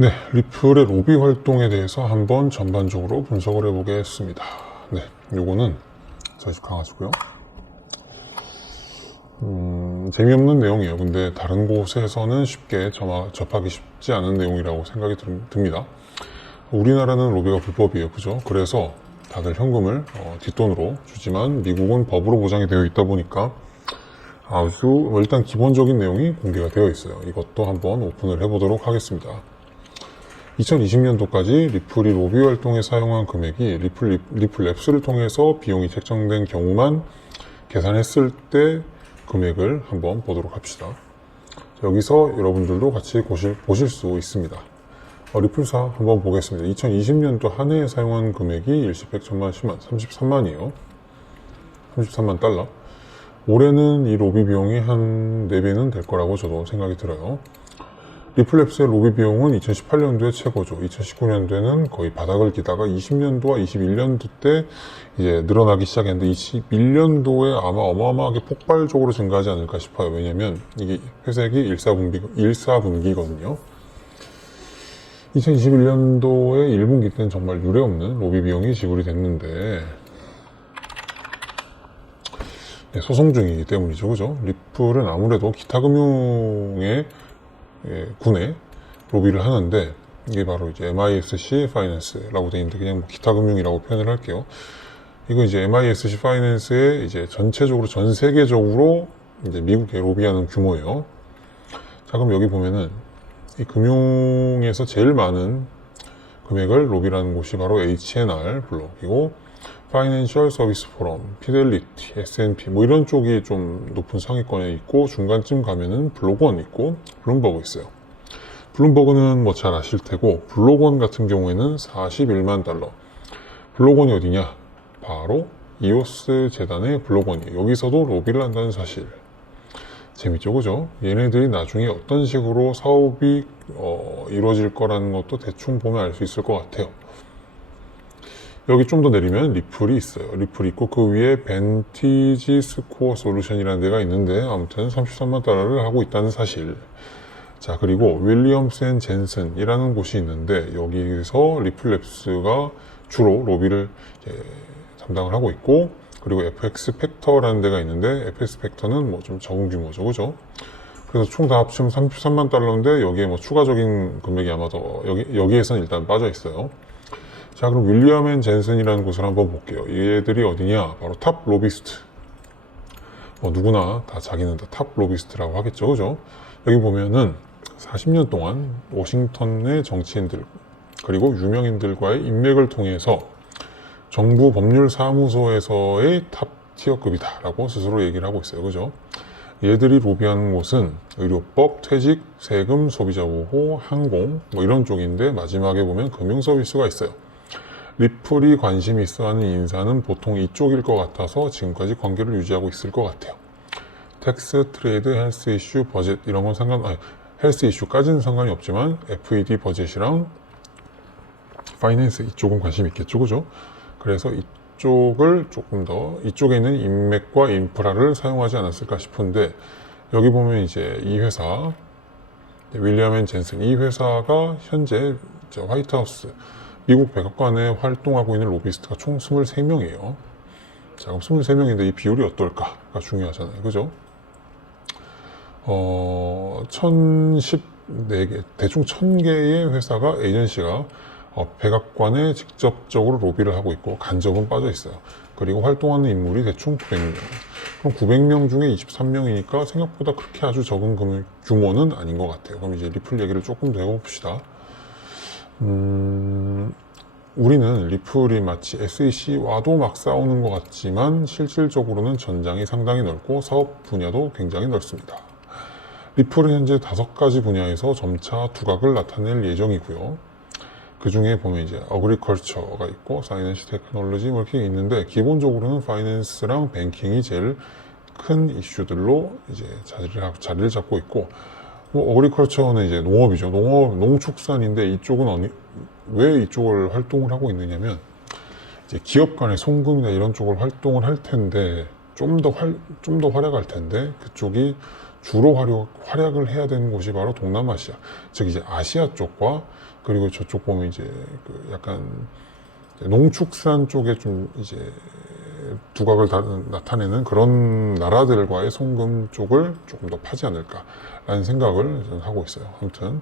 네, 리플의 로비 활동에 대해서 한번 전반적으로 분석을 해보겠습니다. 네, 요거는 저희 집 강아지고요. 재미없는 내용이에요. 근데 다른 곳에서는 쉽게 접하기 쉽지 않은 내용이라고 생각이 듭니다. 우리나라는 로비가 불법이에요. 그죠? 그래서 다들 현금을 뒷돈으로 주지만 미국은 법으로 보장이 되어 있다 보니까 아주 일단 기본적인 내용이 공개가 되어 있어요. 이것도 한번 오픈을 해보도록 하겠습니다. 2020년도까지 리플이 로비 활동에 사용한 금액이 리플 랩스를 통해서 비용이 책정된 경우만 계산했을 때 금액을 한번 보도록 합시다. 여기서 여러분들도 같이 보실 수 있습니다. 리플사 한번 보겠습니다. 2020년도 한 해에 사용한 금액이 일시백 천만 10만 33만이에요. 33만 달러. 올해는 이 로비 비용이 한 4배는 될 거라고 저도 생각이 들어요. 리플랩스의 로비 비용은 2018년도에 최고죠. 2019년도에는 거의 바닥을 기다가 20년도와 21년도 때 이제 늘어나기 시작했는데 21년도에 아마 어마어마하게 폭발적으로 증가하지 않을까 싶어요. 왜냐면 이게 회색이 1사분기거든요. 2021년도에 1분기 때는 정말 유례없는 로비 비용이 지불이 됐는데 소송 중이기 때문이죠. 그죠? 리플은 아무래도 기타 금융의 군에 로비를 하는데 이게 바로 이제 MISC 파이낸스라고 되어 있는데 그냥 기타 금융이라고 표현을 할게요. 이거 이제 MISC 파이낸스의 이제 전체적으로 전 세계적으로 이제 미국에 로비하는 규모예요. 자, 그럼 여기 보면은 이 금융에서 제일 많은 금액을 로비라는 곳이 바로 H&R 블록이고 파이낸셜 서비스 포럼, 피델리티, S&P 뭐 이런 쪽이 좀 높은 상위권에 있고 중간쯤 가면은 블록원 있고 블룸버그 있어요. 블룸버그는 뭐 잘 아실 테고 블록원 같은 경우에는 41만 달러. 블록원이 어디냐? 바로 이오스 재단의 블록원이에요. 여기서도 로비를 한다는 사실. 재밌죠, 그죠? 얘네들이 나중에 어떤 식으로 사업이 이루어질 거라는 것도 대충 보면 알 수 있을 것 같아요. 여기 좀 더 내리면 리플이 있어요. 리플이 있고 그 위에 벤티지 스코어 솔루션이라는 데가 있는데 아무튼 33만 달러를 하고 있다는 사실. 자, 그리고 윌리엄스 앤 젠슨이라는 곳이 있는데 여기서 리플랩스가 주로 로비를 담당을 하고 있고 그리고 FX 팩터라는 데가 있는데 FX 팩터는 뭐 좀 적은 규모죠. 그죠? 그래서 총 다 합치면 33만 달러인데 여기에 뭐 추가적인 금액이 아마 더 여기에서는 일단 빠져 있어요. 자, 그럼 윌리엄 앤 젠슨이라는 곳을 한번 볼게요. 얘들이 어디냐? 바로 탑 로비스트. 뭐 누구나 다 자기는 다 탑 로비스트라고 하겠죠. 그죠? 여기 보면은 40년 동안 워싱턴의 정치인들 그리고 유명인들과의 인맥을 통해서 정부 법률 사무소에서의 탑 티어급이다 라고 스스로 얘기를 하고 있어요. 그죠? 얘들이 로비하는 곳은 의료법, 퇴직, 세금, 소비자 보호, 항공 뭐 이런 쪽인데 마지막에 보면 금융 서비스가 있어요. 리플이 관심 있어 하는 인사는 보통 이쪽일 것 같아서 지금까지 관계를 유지하고 있을 것 같아요. 텍스, 트레이드, 헬스 이슈, 버젯 이런 건 헬스 이슈까지는 상관이 없지만 FED 버젯이랑 파이낸스 이쪽은 관심 있겠죠, 그죠? 그래서 이쪽을 조금 더 이쪽에 있는 인맥과 인프라를 사용하지 않았을까 싶은데 여기 보면 이제 이 회사 윌리엄 앤 젠슨 이 회사가 현재 화이트하우스 미국 백악관에 활동하고 있는 로비스트가 총 23명이에요. 자, 그럼 23명인데 이 비율이 어떨까가 중요하잖아요. 그죠? 1014개, 대충 1000개의 회사가, 에이전시가 백악관에 직접적으로 로비를 하고 있고 간접은 빠져 있어요. 그리고 활동하는 인물이 대충 900명. 그럼 900명 중에 23명이니까 생각보다 그렇게 아주 적은 규모는 아닌 것 같아요. 그럼 이제 리플 얘기를 조금 더 해봅시다. 우리는 리플이 마치 SEC와도 막 싸우는 것 같지만 실질적으로는 전장이 상당히 넓고 사업 분야도 굉장히 넓습니다. 리플은 현재 5가지 분야에서 점차 두각을 나타낼 예정이고요. 그 중에 보면 이제 어그리컬처가 있고 파이낸스 테크놀로지 뭐 이렇게 있는데 기본적으로는 파이낸스랑 뱅킹이 제일 큰 이슈들로 이제 자리를 잡고 있고 뭐 어그리컬처는 이제 농업이죠. 농축산인데 이쪽은 왜 이쪽을 활동을 하고 있느냐면 이제 기업 간의 송금이나 이런 쪽을 활동을 할 텐데 좀 더 활약할 텐데 그쪽이 주로 활약을 해야 되는 곳이 바로 동남아시아, 즉 이제 아시아 쪽과 그리고 저쪽 보면 이제 그 약간 농축산 쪽에 좀 이제 두각을 나타내는 그런 나라들과의 송금 쪽을 조금 더 파지 않을까라는 생각을 저는 하고 있어요. 아무튼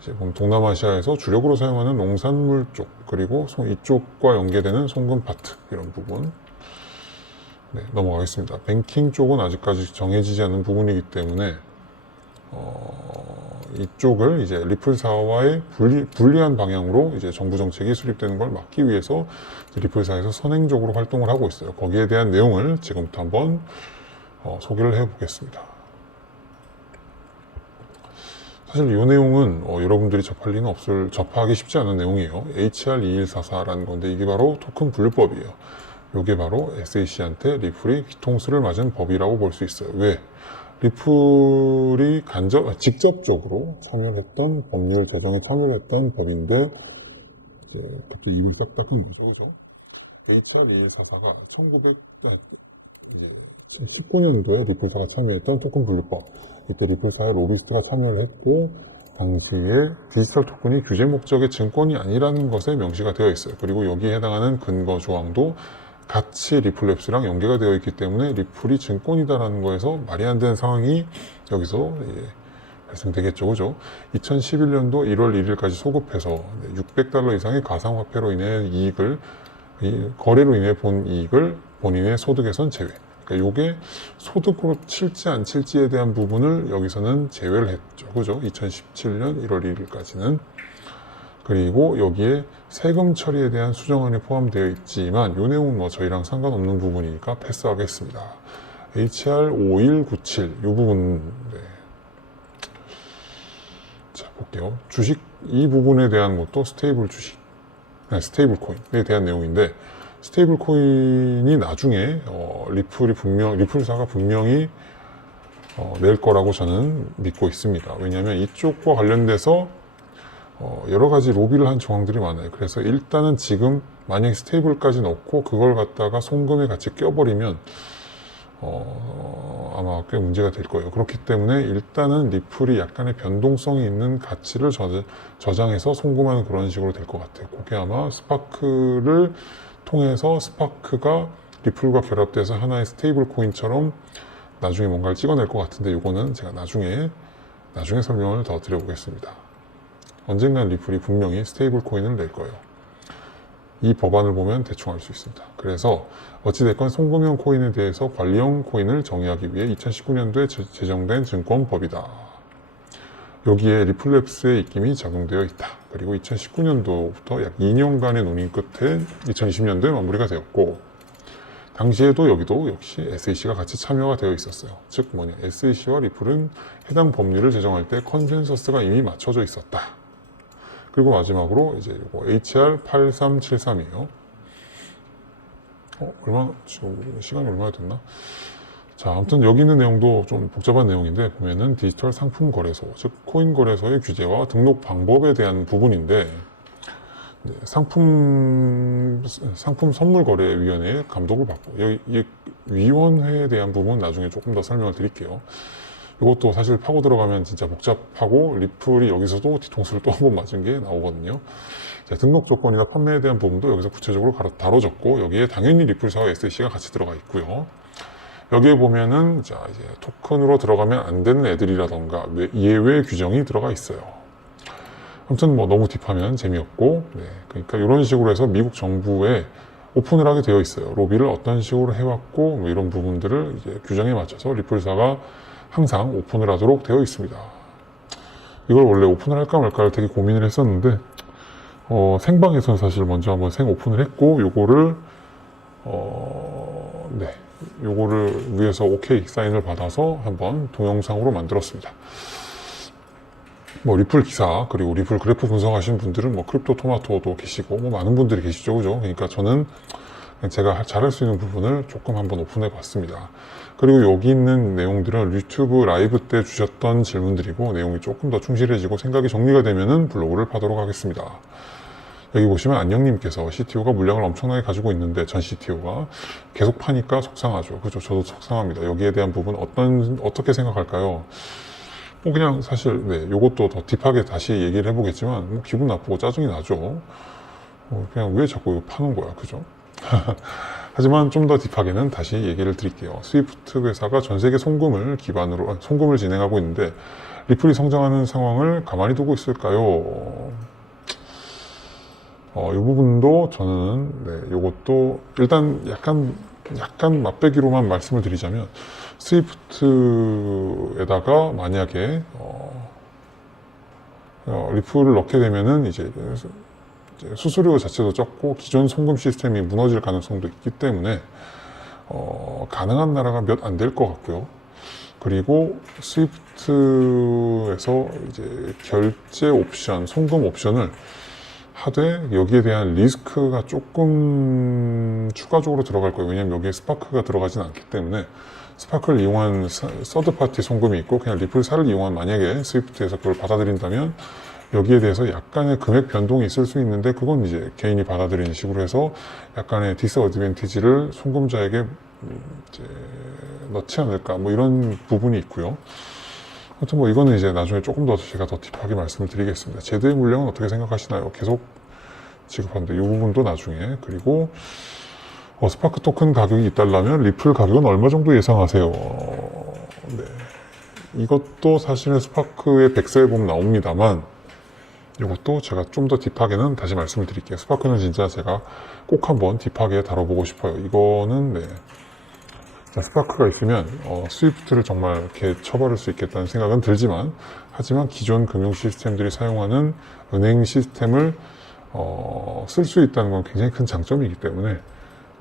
이제 보면 동남아시아에서 주력으로 사용하는 농산물 쪽 그리고 이쪽과 연계되는 송금 파트 이런 부분 네, 넘어가겠습니다. 뱅킹 쪽은 아직까지 정해지지 않은 부분이기 때문에 이쪽을 이제 리플사와의 불리한 방향으로 이제 정부 정책이 수립되는 걸 막기 위해서 리플사에서 선행적으로 활동을 하고 있어요. 거기에 대한 내용을 지금부터 한번 소개를 해보겠습니다. 사실 이 내용은 여러분들이 접하기 쉽지 않은 내용이에요. HR2144라는 건데 이게 바로 토큰 분류법이에요. 이게 바로 SAC한테 리플이 뒤통수를 맞은 법이라고 볼 수 있어요. 왜? 리플이 직접적으로 참여했던 법률 제정에 참여했던 법인데 갑자기 입을 딱 닦은 거죠. HR2144가 1919년도에 리플사가 참여했던 토큰 분류법. 이때 리플사의 로비스트가 참여를 했고 당시에 디지털 토큰이 규제 목적의 증권이 아니라는 것에 명시가 되어 있어요. 그리고 여기에 해당하는 근거 조항도 같이 리플랩스랑 연계가 되어 있기 때문에 리플이 증권이다라는 거에서 말이 안 되는 상황이 여기서 발생되겠죠. 그죠? 2011년도 1월 1일까지 소급해서 $600 이상의 가상화폐로 인해 거래로 인해 본 이익을 본인의 소득에선 제외. 그러니까 이게 소득으로 칠지 안 칠지에 대한 부분을 여기서는 제외를 했죠. 그죠? 2017년 1월 1일까지는. 그리고 여기에 세금 처리에 대한 수정안이 포함되어 있지만 이 내용은 뭐 저희랑 상관없는 부분이니까 패스하겠습니다. HR 5197 이 부분 자 볼게요. 주식 이 부분에 대한 것도 스테이블 코인에 대한 내용인데 스테이블 코인이 나중에 리플사가 분명히 낼 거라고 저는 믿고 있습니다. 왜냐하면 이쪽과 관련돼서 여러 가지 로비를 한 조항들이 많아요. 그래서 일단은 지금 만약에 스테이블까지 넣고 그걸 갖다가 송금에 같이 껴버리면 아마 꽤 문제가 될 거예요. 그렇기 때문에 일단은 리플이 약간의 변동성이 있는 가치를 저장해서 송금하는 그런 식으로 될 것 같아요. 그게 아마 스파크를 통해서 스파크가 리플과 결합돼서 하나의 스테이블 코인처럼 나중에 뭔가를 찍어낼 것 같은데 이거는 제가 나중에 설명을 더 드려보겠습니다. 언젠간 리플이 분명히 스테이블 코인을 낼 거예요. 이 법안을 보면 대충 알 수 있습니다. 그래서 어찌됐건 송금형 코인에 대해서 관리형 코인을 정의하기 위해 2019년도에 제정된 증권법이다. 여기에 리플랩스의 입김이 작용되어 있다. 그리고 2019년도부터 약 2년간의 논의 끝에 2020년도에 마무리가 되었고 당시에도 여기도 역시 SAC가 같이 참여가 되어 있었어요. 즉 SAC와 리플은 해당 법률을 제정할 때 컨센서스가 이미 맞춰져 있었다. 그리고 마지막으로 이제 이거 HR 8373이에요. 지금 시간이 얼마나 됐나? 자, 아무튼 여기 있는 내용도 좀 복잡한 내용인데 보면은 디지털 상품 거래소, 즉 코인 거래소의 규제와 등록 방법에 대한 부분인데 상품 선물 거래 위원회의 감독을 받고 이 위원회에 대한 부분 나중에 조금 더 설명을 드릴게요. 이것도 사실 파고 들어가면 진짜 복잡하고 리플이 여기서도 뒤통수를 또 한 번 맞은 게 나오거든요. 자, 등록 조건이나 판매에 대한 부분도 여기서 구체적으로 다뤄졌고 여기에 당연히 리플사와 SAC가 같이 들어가 있고요. 여기에 보면은 자 이제 토큰으로 들어가면 안 되는 애들이라던가 예외 규정이 들어가 있어요. 아무튼 뭐 너무 딥하면 재미없고 그러니까 이런 식으로 해서 미국 정부에 오픈을 하게 되어 있어요. 로비를 어떤 식으로 해왔고 뭐 이런 부분들을 이제 규정에 맞춰서 리플사가 항상 오픈을 하도록 되어 있습니다. 이걸 원래 오픈을 할까 말까를 되게 고민을 했었는데 생방에서는 사실 먼저 한번 생 오픈을 했고 요거를 위해서 OK 사인을 받아서 한번 동영상으로 만들었습니다. 뭐 리플 기사 그리고 리플 그래프 분석하시는 분들은 뭐 크립토 토마토도 계시고 뭐 많은 분들이 계시죠, 그죠? 그러니까 저는 제가 잘할 수 있는 부분을 조금 한번 오픈해 봤습니다. 그리고 여기 있는 내용들은 유튜브 라이브 때 주셨던 질문들이고 내용이 조금 더 충실해지고 생각이 정리가 되면은 블로그를 파도록 하겠습니다. 여기 보시면 안녕님께서 CTO가 물량을 엄청나게 가지고 있는데 전 CTO가 계속 파니까 속상하죠. 그죠? 저도 속상합니다. 여기에 대한 부분 어떻게 생각할까요? 뭐 그냥 사실 요것도 더 딥하게 다시 얘기를 해보겠지만 뭐 기분 나쁘고 짜증이 나죠. 그냥 왜 자꾸 이거 파는 거야, 그죠? 하지만 좀 더 딥하게는 다시 얘기를 드릴게요. 스위프트 회사가 전 세계 송금을 기반으로 송금을 진행하고 있는데 리플이 성장하는 상황을 가만히 두고 있을까요? 이 부분도 저는 요것도 일단 약간 맛배기로만 말씀을 드리자면 스위프트에다가 만약에 리플을 넣게 되면은 이제 수수료 자체도 적고 기존 송금 시스템이 무너질 가능성도 있기 때문에 가능한 나라가 몇 안 될 것 같고요. 그리고 스위프트에서 이제 결제 옵션, 송금 옵션을 하되 여기에 대한 리스크가 조금 추가적으로 들어갈 거예요. 왜냐면 여기에 스파크가 들어가진 않기 때문에 스파크를 이용한 서드파티 송금이 있고 그냥 리플사를 이용한 만약에 스위프트에서 그걸 받아들인다면 여기에 대해서 약간의 금액 변동이 있을 수 있는데 그건 이제 개인이 받아들이는 식으로 해서 약간의 디스어드밴티지를 송금자에게 이제 넣지 않을까 뭐 이런 부분이 있고요. 하여튼 뭐 이거는 이제 나중에 조금 더 제가 더 딥하게 말씀을 드리겠습니다. 제도의 물량은 어떻게 생각하시나요? 계속 지급하는데 이 부분도 나중에. 그리고 스파크 토큰 가격이 있달라면 리플 가격은 얼마 정도 예상하세요? 네. 이것도 사실은 스파크의 백서에 보면 나옵니다만 이것도 제가 좀 더 딥하게는 다시 말씀을 드릴게요. 스파크는 진짜 제가 꼭 한번 딥하게 다뤄보고 싶어요. 이거는 자, 스파크가 있으면 스위프트를 정말 이렇게 쳐버릴 수 있겠다는 생각은 들지만 하지만 기존 금융 시스템들이 사용하는 은행 시스템을 쓸 수 있다는 건 굉장히 큰 장점이기 때문에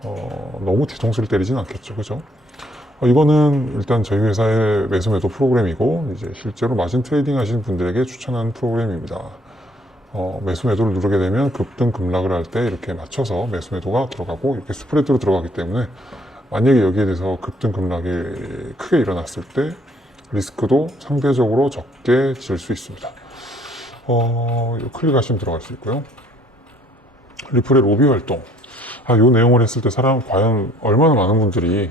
너무 뒤통수를 때리진 않겠죠, 그죠? 이거는 일단 저희 회사의 매수 매도 프로그램이고 이제 실제로 마진 트레이딩 하시는 분들에게 추천하는 프로그램입니다. 매수 매도를 누르게 되면 급등 급락을 할 때 이렇게 맞춰서 매수 매도가 들어가고 이렇게 스프레드로 들어가기 때문에 만약에 여기에 대해서 급등 급락이 크게 일어났을 때 리스크도 상대적으로 적게 질 수 있습니다. 클릭하시면 들어갈 수 있고요. 리플의 로비 활동. 이 내용을 했을 때 과연 얼마나 많은 분들이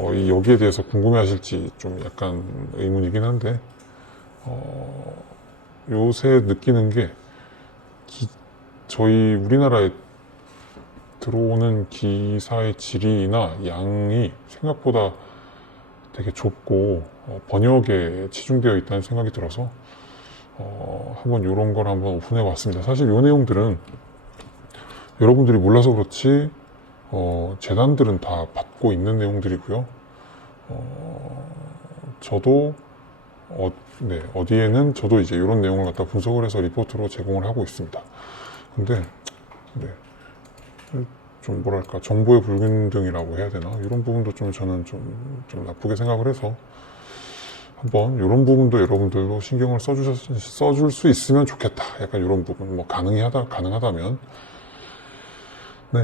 여기에 대해서 궁금해 하실지 좀 약간 의문이긴 한데, 요새 느끼는 게, 저희 우리나라에 들어오는 기사의 질이나 양이 생각보다 되게 좁고, 번역에 치중되어 있다는 생각이 들어서, 한번 이런 걸 한번 오픈해 봤습니다. 사실 이 내용들은 여러분들이 몰라서 그렇지, 재단들은 다 받고 있는 내용들이고요. 저도 어디에는 저도 이제 이런 내용을 갖다 분석을 해서 리포트로 제공을 하고 있습니다. 근데 좀 뭐랄까 정보의 불균등이라고 해야 되나 이런 부분도 좀 저는 좀 나쁘게 생각을 해서 한번 이런 부분도 여러분들도 신경을 써줄 수 있으면 좋겠다. 약간 이런 부분 뭐 가능하다면.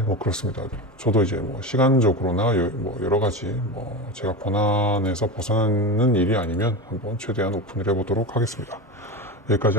뭐 그렇습니다. 저도 이제 뭐 시간적으로나 뭐 여러 가지 뭐 제가 권한에서 벗어나는 일이 아니면 한번 최대한 오픈을 해보도록 하겠습니다. 여기까지